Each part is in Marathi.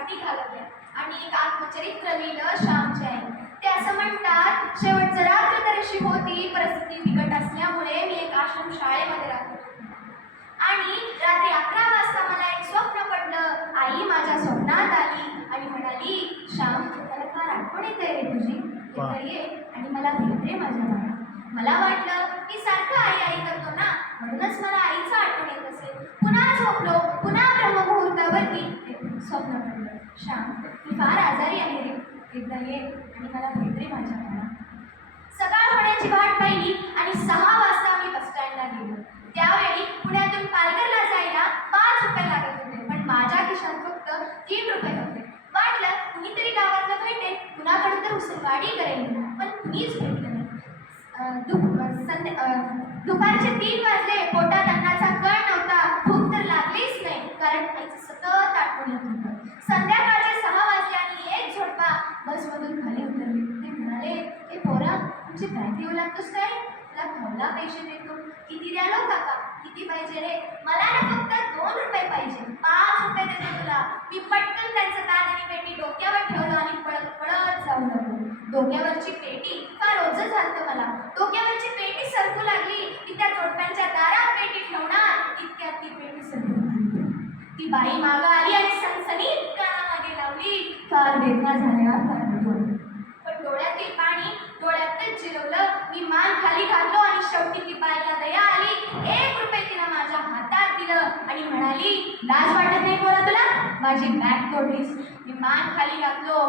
साठी घालवल्या आणि एक आत्मचरित्र लिहिलं श्यामचे आई ते असं म्हणतात शेवटचं रात्र तर अशी होती परिस्थिती बिकट असल्यामुळे मी एक आश्रम शाळेमध्ये राहत. होते. आणि रात्री अकरा वाजता मला एक स्वप्न पडलं. आई माझ्या स्वप्नात आली. आणि म्हणाली श्याम मला फार आठवण येते रे तुझी. ये आणि मला भेट रे माझ्या मला वाटलं की सारखं आई आई करतो ना. म्हणूनच मला आईचं आठवण येत असेल पुन्हा झोपलो पुन्हा ब्रह्ममुहूर्तावरती एक स्वप्न पडलं श्याम मी फार आजारी आहे. एकदा ये आणि मला भेटरे माझ्या मला सकाळ होण्याची वाट पाहिली आणि सहा वाजता मी बस स्टँडला गेलो. त्यावेळी पुण्यातून पालघरला जायला पाच रुपये लागत होते पण माझ्या खिशात फक्त तीन रुपये होते. वाटलं कुणीतरी गावातलं भेटेल कुणाकडे तर उसळवाडी करेल. पण कुणीच भेटलं नाही. दुप संध्या दुपारचे तीन वाजले पोटात अन्नाचा कण नव्हता भूक तर लागलीच नाही कारण आईचं सतत आठवण येत होतं संध्याकाळचे सहा वाजले आणि एक झोडपा बसमधून खाली उतरले ते म्हणाले ए पोरा तुमची बँक काय तुला खायला पैसे देतो? किती द्यालो काका? किती पाहिजे रे? मला ना फक्त दोन रुपये पाहिजे. पाच रुपये देतो तुला. मी पटकन त्यांचं बॅग आणि पेटी डोक्यावर ठेवलं आणि पळत पळत जाऊ लागलो. डोक्यावरची पेटी फार रोज झालं मला. डोक्यावरची पेटी सरकू लागली. की त्या जोडप्यांच्या दारात पेटी ठेवणार. इतक्यात ती पेटी सरकू ती बाई मागं आली आणि सनसनी कानामागे लावली. फार वेदना झाल्या फार पण डोळ्यातील पाणी डोळ्यातच जिरवलं. मान खाली घातलो आणि शेवटी ती बाईला दया आली. एक रुपये तिनं माझ्या हातात दिलं आणि म्हणाली लाज वाटत नाही बोला तुला? माझी बॅग तोडलीस. मी मान खाली घातलो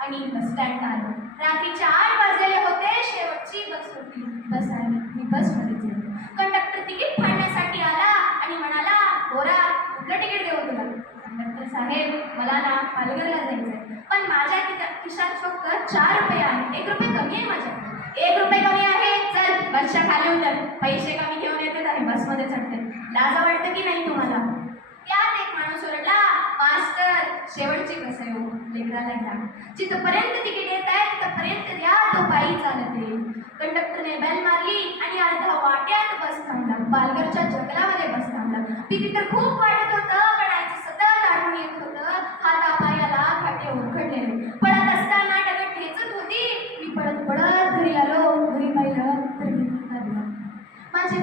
आणि बस स्टँड आलो. रात्री चार वाजलेले होते शेवटची बस होती. बस आली. मी बसमध्ये गेलो कंडक्टर तिकीट फाडण्यासाठी आला आणि म्हणाला बोरा कुठलं तिकीट देऊ तुला? कंडक्टर साहेब मला ना पालघरला जायचंय. पण माझ्या खिशात फक्त चार रुपये आहे एक रुपये कमी आहे माझ्या एक रुपये कमी आहे चल बसच्या खाली उतर पैसे कमी घेऊन येतात आणि बसमध्ये चढते लाजा वाटतं की नाही तुम्हाला? त्यात एक माणूस ओरडला मास्टर शेवटची बस आहे हो, लेकराला घ्या. जिथपर्यंत तिकीट येत आहे तिथपर्यंत द्या तो पायी चालत. येईल कंडक्टरने बेल मारली आणि अर्धा वाट्यात बस थांबला. पालघरच्या जंगलामध्ये बस थांबला. तिकीट तर खूप वाटत होतं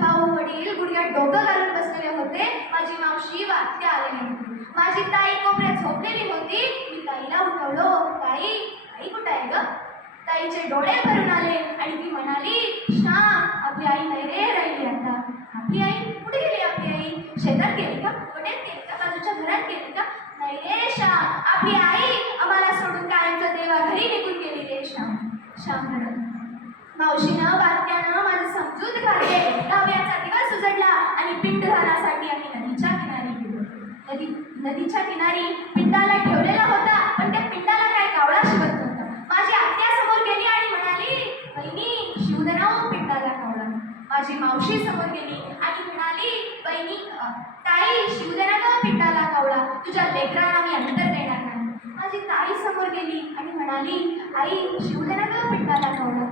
भाऊ वडील गुडघ्यात डोकं घालून बसलेले होते. माझी मावशी वाटते आलेली होती. माझी ताई कोपऱ्यात झोपलेली होती. मी ताईला उठवलो. ताई ताई कुठं आहे ग? ताईचे डोळे भरून आले आणि ती म्हणाली श्याम आपली आई नाही रे राहिली आता. आपली आई कुठे गेली? आपली आई शेतात गेली का? वड्यात गेली का? बाजूच्या घरात गेली का? नाही रे श्याम आपली आई आम्हाला सोडून कायमचं देवा घरी निघून गेली रे श्याम श्याम रडत मावशीनं वाक्यानं माझं समजूत घातले दहाव्याचा दिवस उजडला आणि पिंडदानासाठी आम्ही नदीच्या किनारी गेलो. नदी नदीच्या किनारी पिंडाला ठेवलेला होता पण त्या पिंडाला काय कावळा शिवत नव्हता. माझी आत्या समोर गेली आणि म्हणाली बहिणी शिवदनाव पिंडाला कावळा. माझी मावशी समोर गेली आणि म्हणाली बहिणी ताई शिवदनाव का पिंडाला कावळा. तुझ्या लेकरांना मी अंतर देणार नाही. माझी ताई समोर गेली आणि म्हणाली आई शिवदनाव का पिंडाला कावळा.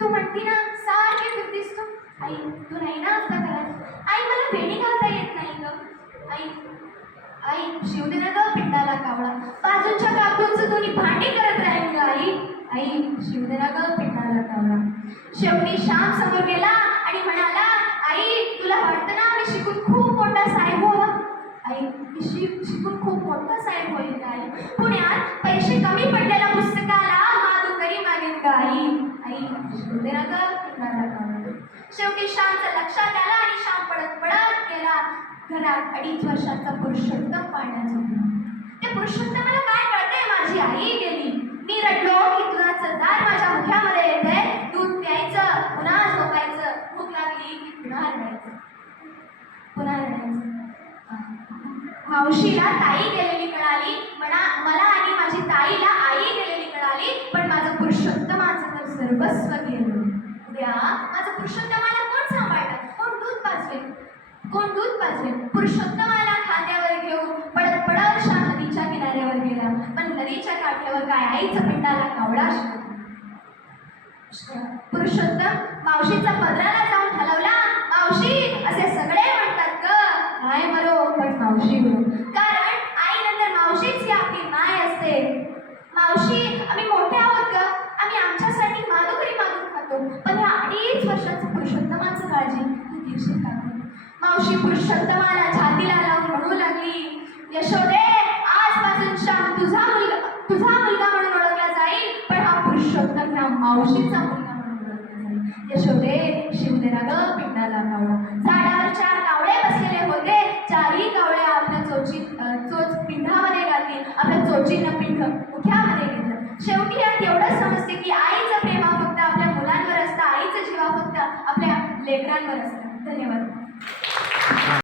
तू म्हणती ना सारखे फिरतीस तू. आई तू नाही ना असं करत आई मला वेणी घालता येत नाही ग. आई आई शिवदेना ग पिंडाला कावळा. बाजूच्या काकूंचं तुम्ही भांडी करत राहील ग आई. आई शिवदेना ग पिंडाला कावळा. शेवटी श्याम समोर गेला आणि म्हणाला आई तुला वाटतं ना मी शिकून खूप मोठा साहेब व्हावा? आई मी शिक शिकून खूप मोठा साहेब होईल का आई. पुण्यात पैसे कमी पडलेल्या पुस्तकाला माधुकरी मागेन का आई. आई शिवदेना ग पिंडाला कावळा. शेवटी श्यामचं लक्षात आलं आणि श्याम पडत पडत गेला. घरात अडीच वर्षाचा पुरुषोत्तम पाळण्यात ते त्या पुरुषोत्तमाला काय कळतंय? माझी आई गेली. मी रडलो की दुधाचं दार माझ्या मुख्यामध्ये येतंय. दूध प्यायचं पुन्हा झोपायचं. भूक लागली की पुन्हा रडायचं. पुन्हा रडायचं. मावशीला ताई गेलेली कळाली. म्हणा मला आणि माझी ताईला आई गेलेली कळाली. पण माझं पुरुषोत्तमाचं तर सर्वस्व गेलं. उद्या माझं पुरुषोत्तमाला कोण सांभाळणार कोण दूध पाजवेल कोण दूध पाजवेल पुरुषोत्तमाला खांद्यावर घेऊन पडत पडत शा नदीच्या किनाऱ्यावर गेला. पण नदीच्या काठ्यावर काय आईचं पिंडाला कावळा पुरुषोत्तम मावशीचा पदराला जाऊन हलवला. मावशी असे सगळे म्हणतात ग. नाही मरो पण मावशी बरो कारण आई नंतर मावशीच ही आपली माय असते मावशी पुरुषोत्तमाला छातीला लावून म्हणू लागली यशोदे आजपासून श्याम तुझा मुलगा तुझा मुलगा म्हणून ओळखला जाईल पण हा पुरुषोत्तम ह्या मावशीचा मुलगा म्हणून ओळखला जाईल. यशोदे शिवतेरा ग पिंडाला कावळा झाडावर चार कावळे बसलेले होते चारही कावळे आपल्या चोचीत चोच पिंडामध्ये घातली आपल्या चोचीनं पिंढ मुख्यामध्ये घेतलं. शेवटी यात एवढंच समजते की आईचं प्रेम फक्त आपल्या मुलांवर असतं आईचं जीवा फक्त आपल्या लेकरांवर असतं. धन्यवाद.